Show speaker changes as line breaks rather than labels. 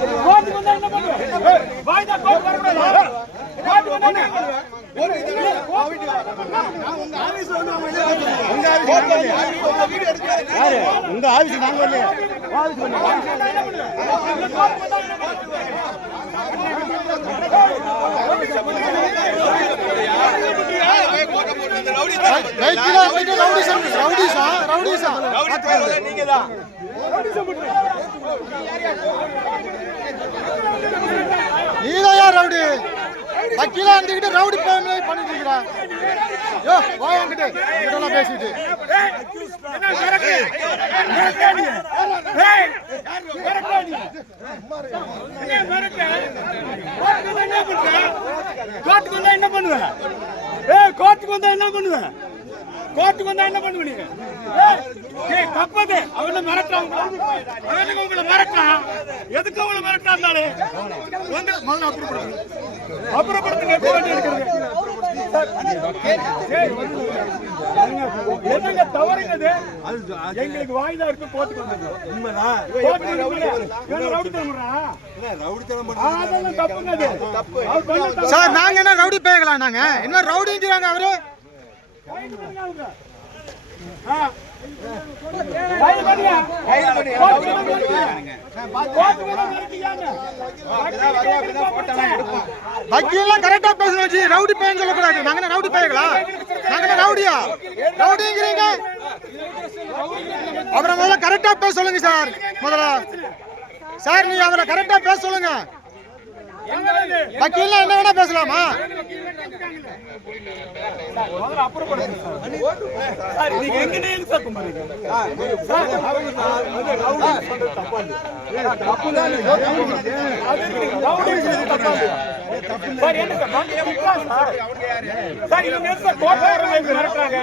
கோர்ட்டுக்கு வந்தா என்ன பண்ணுவ வாய்தா கோர்ட் வரக்கூடாது கோர்ட்டுக்கு வந்தா என்ன பண்ணுவ
உங்க ஆபீஸ் நாங்க வரலையே ரவுடிசா ரவுடிசா யார் ரவுடி வக்கீலா இருந்துகிட்டு ரவுடி பேமே பண்ணிட்டு இருக்கிறா யோ வா என்கிட்ட இதெல்லாம் பேசிட்டு.
என்ன பண்ணுவேன் என்ன கோர்ட்டுக்கு வந்தா என்ன கோர்ட்டுக்கு வந்தா என்ன பண்ணுவ? ஏய், தப்பது. அவனை மிரட்டுறான் உங்களை. அவனுக்கு உங்களை மிரட்டுறான். எதுக்கு அவளை மிரட்டாந்தாலே? வந்து முதல்ல அப்புறப்படுத்துங்க. அப்புறப்படுத்துங்க, எப்ப வண்டி எடுக்கிறது? ஏய், என்னங்க தவறுங்க இது? எங்களுக்கு வாய்தா இருக்கு கோர்ட்டுக்கு வந்தது உண்மைதான் ரவுடி தரமுறா அதெல்லாம் தப்புங்க.
சார் நாங்க என்ன ரவுடி பேகலா நாங்க என்ன ரவுடிங்கிறாங்க அவரு வக்கீல்லாம் கரெக்டா பேசணும் ஜி ரவுடி பேன்னு சொல்லக்கூடாது. நாங்க ரவுடி பேகலா நாங்க ரவுடியா? ரவுடிங்கிறீங்க. அவரை முதல்ல கரெக்டா பேச சொல்லுங்க சார். முதல்ல. சார் நீ அவரை கரெக்டா பேச சொல்லுங்க. வக்கீல்லாம் என்ன வேணா பேசலாமா?
சார். இவங்க இப்படி மிரட்டுறாங்க?